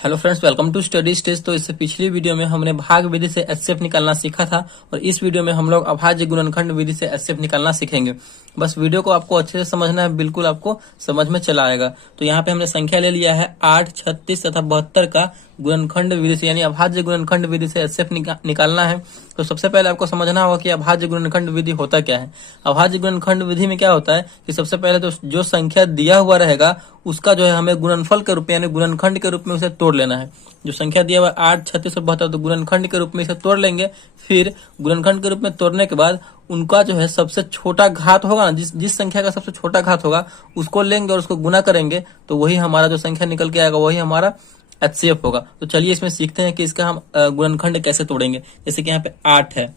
Hello friends, welcome to study stage. तो इससे पिछली वीडियो में हमने भाग विधि से एचसीएफ निकालना सीखा था और इस वीडियो में हम लोग अभाज्य गुणनखंड विधि से एचसीएफ निकालना सीखेंगे। बस वीडियो को आपको अच्छे से समझना है, बिल्कुल आपको समझ में चला आएगा। तो यहाँ पे हमने संख्या ले लिया है 8, 36 तथा 72 का गुणनखंड विधि से यानी अभाज्य गुणनखंड विधि से एचसीएफ निकालना है। तो सबसे पहले आपको समझना होगा कि अभाज्य गुणनखंड विधि होता क्या है। अभाज्य गुणनखंड विधि में क्या होता है कि सबसे पहले तो जो संख्या दिया हुआ रहेगा उसका जो है हमें गुणनफल के रूप में यानी गुणनखंड के रूप में उसे तोड़ लेना है। जो संख्या दिया हुआ 8, 36 और 72 तो गुणनखंड के रूप में इसे तोड़ लेंगे। फिर गुणनखंड के रूप में तोड़ने के बाद उनका जो है सबसे छोटा घात होगा ना, जिस संख्या का सबसे छोटा घात होगा उसको लेंगे और उसको गुना करेंगे तो वही हमारा जो संख्या निकल के आएगा वही हमारा एचसीएफ होगा। तो चलिए इसमें सीखते हैं कि इसका हम गुणनखंड कैसे तोड़ेंगे। जैसे कि यहाँ पे 8 है,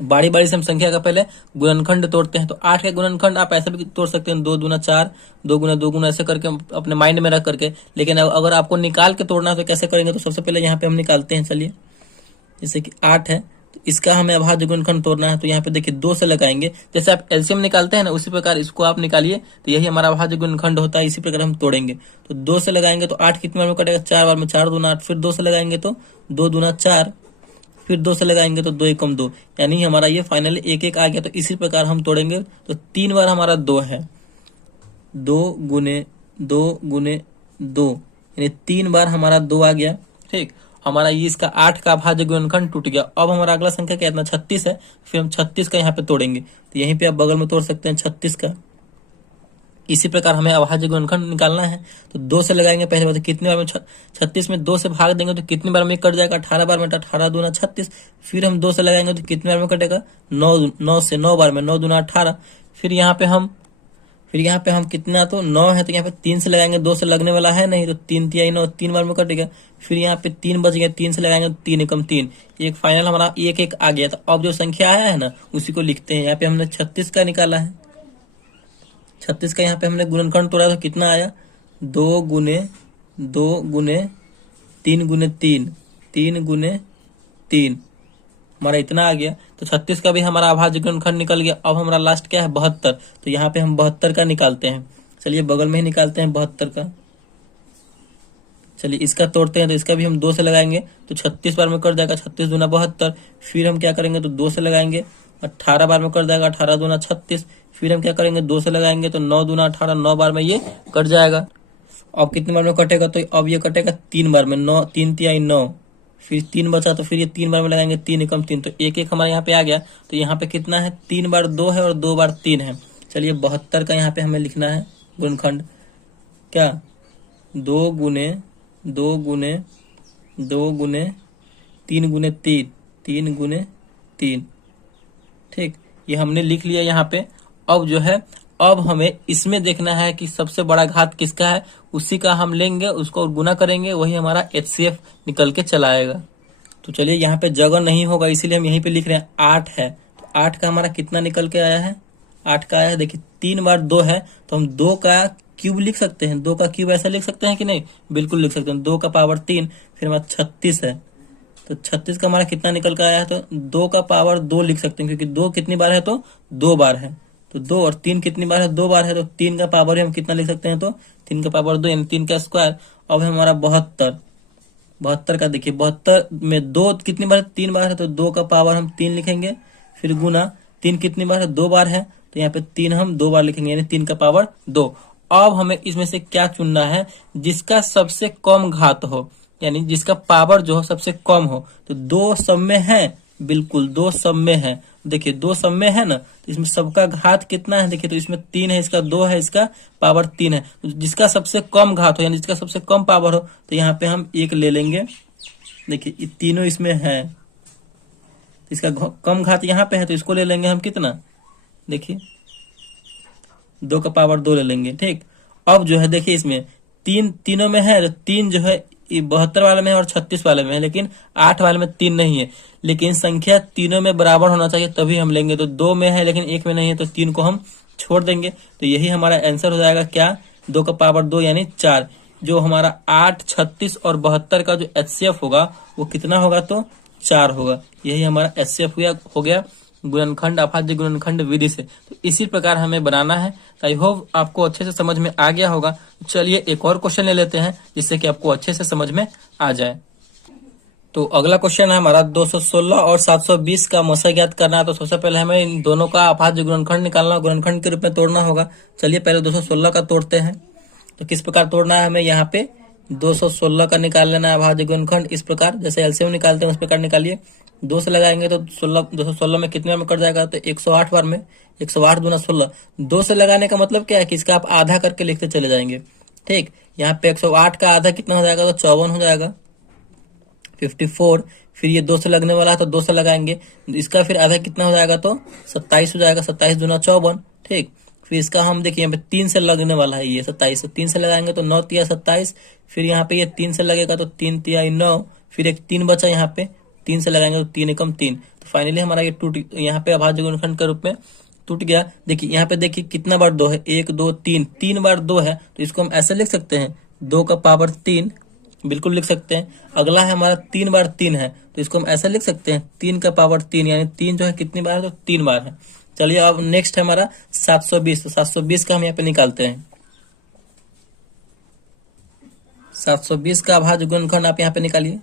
बारी बारी से हम संख्या का पहले गुणनखंड तोड़ते हैं। तो 8 के गुणनखंड आप ऐसे भी तोड़ सकते हैं, 2 दूना 4, 2 गुना 2 गुना ऐसे करके अपने माइंड में रख करके। लेकिन अगर आपको निकाल के तोड़ना है तो कैसे करेंगे, तो सबसे पहले यहाँ पे हम निकालते हैं। चलिए, जैसे कि 8 है तो इसका हमें अभाज्य गुणनखंड तोड़ना है। तो यहाँ पे देखिए 2 से लगाएंगे, जैसे आप एलसीएम निकालते हैं ना उसी प्रकार इसको आप निकालिए तो यही हमारा अभाज्य गुणनखंड होता है। इसी प्रकार हम तोड़ेंगे। तो 2 से लगाएंगे तो 8 कितने बार में कटेगा, 4 बार में, 4 दूना 8। फिर 2 से लगाएंगे तो 2 दूना 4, फिर 2 से लगाएंगे तो 2 एकम 2, यानी हमारा ये फाइनली 1 1 आ गया। तो इसी प्रकार हम तोड़ेंगे। तो 3 बार हमारा 2 है, 2 गुने 2 गुने 2 यानी 3 बार हमारा 2 आ गया। ठीक, हमारा ये इसका 8 का अभाज्य गुणनखंड टूट गया। अब हमारा अगला संख्या क्या है, 36 है। फिर हम 36 का यहाँ पे तोड़ेंगे। तो यहीं पे आप बगल में तोड़ सकते हैं 36 का। इसी प्रकार हमें अभाज्य गुणनखंड निकालना है। तो 2 से लगाएंगे पहले बार, कितने बार में 36 में 2 से भाग देंगे तो कितनी बार में कट जाएगा, 18 बार में। 18 दूना 36। फिर हम 2 से लगाएंगे तो कितने बार में कटेगा, 9 से 9 बार में, 9 दूना 18। फिर यहाँ पे हम कितना, तो 9 है तो यहाँ पे 3 से लगाएंगे, 2 से लगने वाला है नहीं तो 3 तिहाई 9, 3 बार में कटेगा। फिर यहाँ पे 3 बच गया, 3 से लगाएंगे तो 3 एकम 3, एक फाइनल हमारा 1 1 आ गया। तो अब जो संख्या आया है ना उसी को लिखते हैं। यहाँ पे हमने 36 का निकाला है। 36 का यहाँ पे हमने गुणनखंड तोड़ा तो कितना आया, 2 गुने 3 गुने 3, 3 गुने 3, हमारा इतना आ गया। तो 36 का भी हमारा अभाज्य गुणनखंड निकल गया। अब हमारा लास्ट क्या है, 72। तो यहाँ पे हम 72 का निकालते हैं। चलिए बगल में ही निकालते हैं 72 का। चलिए इसका तोड़ते हैं। तो इसका भी हम 2 से लगाएंगे तो 36 बार में कर जाएगा, 36 दूना 72। फिर हम क्या करेंगे, तो 2 से लगाएंगे, 18 बार में कर जाएगा, 18 दूना 36। फिर हम क्या करेंगे, 2 से लगाएंगे तो 9 दूना 18, 9 बार में ये कट जाएगा। अब कितने बार में कटेगा, तो अब ये कटेगा 3 बार में, 9 3 तिहाई 9। फिर 3 बचा तो फिर ये 3 बार में लगाएंगे, 3 एकम 3, तो 1 1 हमारे यहाँ पे आ गया। तो यहाँ पे कितना है, 3 बार 2 है और 2 बार 3 है। चलिए 72 का यहाँ पे हमें लिखना है गुणनखंड। क्या, 2 गुने 2 गुने 2 गुने 3 गुने 3, 3 गुने 3। ठीक, ये हमने लिख लिया यहाँ पे। अब जो है, अब हमें इसमें देखना है कि सबसे बड़ा घात किसका है, उसी का हम लेंगे, उसको गुना करेंगे, वही हमारा एचसीएफ निकल के चला आएगा। तो चलिए यहाँ पे जगह नहीं होगा इसीलिए हम यहीं पे लिख रहे हैं 8 है। तो 8 का हमारा कितना निकल के आया है, 8 का आया है, देखिए 3 बार 2 है तो हम 2 का क्यूब लिख सकते हैं। 2 का क्यूब ऐसा लिख सकते हैं कि नहीं, बिल्कुल लिख सकते हैं। 2 का पावर 3, फिर हमारा 36 है। तो 36 का हमारा कितना निकल कर आया है, तो 2 का पावर 2 लिख सकते हैं, क्योंकि 2 कितनी बार है, तो 2 बार है। तो 2 और 3 कितनी बार है, 2 बार है। तो 3 का पावर हम कितना लिख सकते हैं, तो 3 का पावर 2 यानी 3 का स्क्वायर। अब है हमारा 72 का, देखिए 72 में 2 कितनी बार है, 3 बार है। तो 2 का पावर हम 3 लिखेंगे, फिर गुना 3 कितनी बार है, 2 बार है। तो यहाँ पे 3 हम 2 बार लिखेंगे, यानी 3 का पावर 2। अब हमें इसमें से क्या चुनना है, जिसका सबसे कम घात हो, यानी जिसका पावर जो हो सबसे कम हो। तो 2 सब में है, बिल्कुल 2 सब में है। देखिए 2 सब में है ना, तो इसमें सबका घात कितना है, देखिए तो इसमें 3 है, इसका 2 है, इसका पावर 3 है। तो जिसका सबसे कम घात हो यानी जिसका सबसे कम पावर हो तो यहाँ पे हम 1 ले लेंगे। देखिए ये तीनों इसमें है, इसका कम घात यहाँ पे है तो इसको ले लेंगे हम कितना, देखिए 2 का पावर 2 ले लेंगे। ठीक, अब जो है देखिए इसमें तीनों में है, तो 3 जो है 72 वाले में है और 36 वाले में है, लेकिन 8 वाले में 3 नहीं है। लेकिन संख्या तीनों में बराबर होना चाहिए तभी हम लेंगे। तो 2 में है लेकिन 1 में नहीं है, तो 3 को हम छोड़ देंगे। तो यही हमारा आंसर हो जाएगा क्या, 2 का पावर 2 यानी 4। जो हमारा 8, 36 और 72 का जो एचसीएफ होगा वो कितना होगा, तो 4 होगा। यही हमारा एचसीएफ हो गया। गुणनखंड अभाज्य गुणनखंड विधि से। तो इसी प्रकार हमें बनाना है। तो आई होप आपको अच्छे से समझ में आ गया होगा। चलिए एक और क्वेश्चन ले लेते हैं जिससे कि आपको अच्छे से समझ में आ जाए। तो अगला क्वेश्चन है हमारा 216 और 720 का मौसा ज्ञात करना है। तो सबसे पहले हमें इन दोनों का अभाज्य गुणनखंड निकालना, गुणनखंड के रूप में तोड़ना होगा। चलिए पहले 216 का तोड़ते हैं। तो किस प्रकार तोड़ना है हमें, यहाँ पे 216 का निकाल लेना है अभाज्य गुणनखंड। इस प्रकार जैसे एलसीएम निकालते हैं उस प्रकार निकालिए। 2 से लगाएंगे तो 216 में कितने में कट जाएगा, तो 108 बार में। 108 दूना 16। 2 से लगाने का मतलब क्या है कि इसका आप आधा करके लिखते चले जाएंगे। ठीक, यहाँ पे 108 का आधा कितना हो जाएगा, तो 54 हो जाएगा, 54। फिर ये 2 से लगने वाला है तो 2 से लगाएंगे, इसका फिर आधा कितना हो जाएगा, तो 27 हो जाएगा। 27 दूना 54। ठीक, फिर इसका हम देखिए यहाँ पे 3 से लगने वाला है, ये 27 से 3 से लगाएंगे तो 9 तिया 27। फिर यहाँ पे ये 3 से लगेगा तो 3 तिया 9। फिर एक 3 बचा, यहाँ पे 3 से लगाएंगे तो 3 एकम 3। तो फाइनली हमारा ये टूट, यहाँ पे अभाज्य गुणनखंड के रूप में टूट गया। देखिए यहाँ पे देखिए कितना बार 2 है, 1 2 3, 3 बार 2 है। तो इसको हम ऐसे लिख सकते हैं 2 का पावर 3, बिल्कुल लिख सकते हैं। अगला है हमारा 3 बार 3 है, तो इसको हम ऐसे लिख सकते हैं 3 का पावर 3, यानी 3 जो है कितनी बार है, तो 3 बार है। चलिए अब नेक्स्ट है हमारा 720। तो 720 का हम यहाँ पे निकालते हैं। 720 का अभाज्य गुणनखंड आप यहाँ पे निकालिए।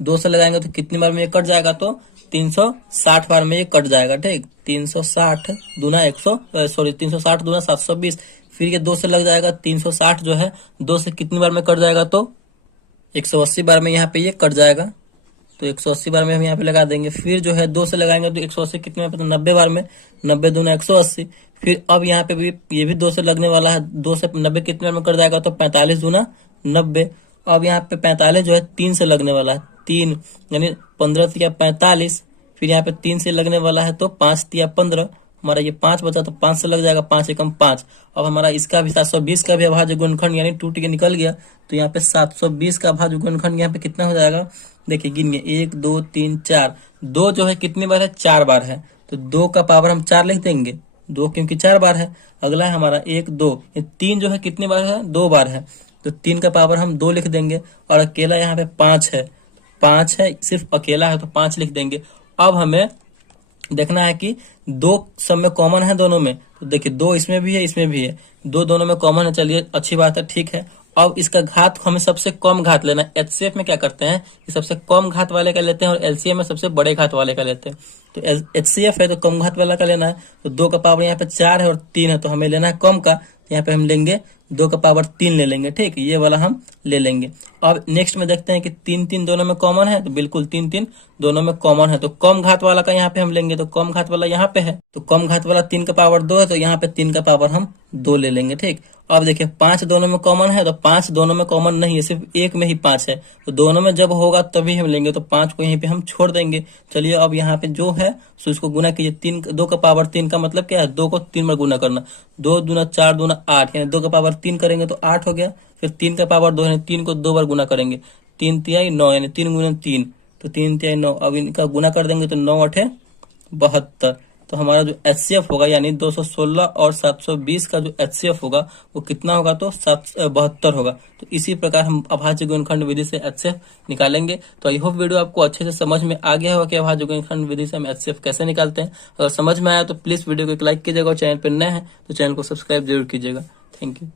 2 से लगाएंगे तो कितनी बार में ये कट जाएगा, तो 360 बार में ये कट जाएगा। ठीक, 360 दूना 360 दूना 720। फिर ये 2 से लग जाएगा, 360 जो है 2 से कितनी बार में कट जाएगा, तो 180 बार में यहाँ पे ये कट जाएगा। तो 180 बार में हम यहाँ पे लगा देंगे। फिर जो है 2 से लगाएंगे तो 180 कितने में, तो 90 बार में। 90 दूना 180। फिर अब यहाँ पे भी ये भी 2 से लगने वाला है, 2 से 90 कितने बार में कट जाएगा, तो 45 दूना 90। अब यहाँ पे 45 जो है 3 से लगने वाला है, 3 यानी 15 तिया 45। फिर यहाँ पे 3 से लगने वाला है तो 5 तिया 15। हमारा ये 5 बचा तो 5 से लग जाएगा, 5 एकम 5। अब हमारा इसका भी 720 का भी अभाज्य गुणनखंड यानी टूट के निकल गया। तो यहाँ पे 720 का अभाज्य गुणनखंड यहाँ पे कितना हो जाएगा, देखिए गिनिए 1 2 3 4। 2 जो है कितनी बार है, 4 बार है। तो 2 का पावर हम 4 लिख देंगे, 2 क्योंकि 4 बार है। अगला है हमारा 1 2, 3 जो है कितनी बार है, 2 बार है। तो 3 का पावर हम 2 लिख देंगे। और अकेला यहाँ पे 5 है, 5 है, सिर्फ अकेला है तो 5 लिख देंगे। अब हमें देखना है कि 2 सब में कॉमन है दोनों में। तो देखिए 2 इसमें भी है, इसमें भी है, 2 दोनों में कॉमन है। चलिए अच्छी बात है, ठीक है। अब इसका घात हमें सबसे कम घात लेना है। एचसीएफ में क्या करते हैं कि सबसे कम घात वाले का लेते हैं और एलसीएम में सबसे बड़े घात वाले का लेते हैं। तो एचसीएफ है तो कम घात वाला का लेना है। तो 2 का पावर यहाँ पे 4 है और 3 है, तो हमें लेना है कम का। यहाँ पे हम लेंगे 2 का पावर 3 ले लेंगे। ठीक, ये वाला हम ले लेंगे। अब नेक्स्ट में देखते हैं कि 3 3 दोनों में कॉमन है, तो बिल्कुल 3 3 दोनों में कॉमन है। तो कम घात वाला का यहाँ पे हम लेंगे, तो कम घात वाला यहाँ पे है, तो कम घात वाला 3 का पावर 2 है, तो यहाँ पे 3 का पावर हम 2 ले लेंगे। ठीक, अब देखिए 5 दोनों में कॉमन है, तो 5 दोनों में कॉमन नहीं है, सिर्फ एक में ही 5 है। तो दोनों में जब होगा तभी हम लेंगे, तो 5 को यहीं पे हम छोड़ देंगे। चलिए अब यहाँ पे जो है सो इसको गुना कीजिए। 2 का पावर 3 का मतलब क्या है, 2 को 3 बार गुना करना। 2 दूना 4 दूना 8, यानी 2 का पावर 3 करेंगे तो 8 हो गया। फिर 3 का पावर 2 यानी 3 को 2 बार गुना करेंगे, 3 तिहाई 9, यानी 3 गुना 3, तो 3 तिहाई 9। अब इनका गुना कर देंगे तो 9 8 72। तो हमारा जो एचसीएफ होगा यानी 216 और 720 का जो एचसीएफ होगा वो कितना होगा, तो 72 होगा। तो इसी प्रकार हम अभाज्य गुणनखंड विधि से एचसीएफ निकालेंगे। तो आई होप वीडियो आपको अच्छे से समझ में आ गया होगा कि अभाज्य गुणनखंड विधि से हम एचसीएफ कैसे निकालते हैं। अगर समझ में आया तो प्लीज वीडियो को एक लाइक कीजिएगा और चैनल पर नए हैं तो चैनल को सब्सक्राइब जरूर कीजिएगा। Thank you.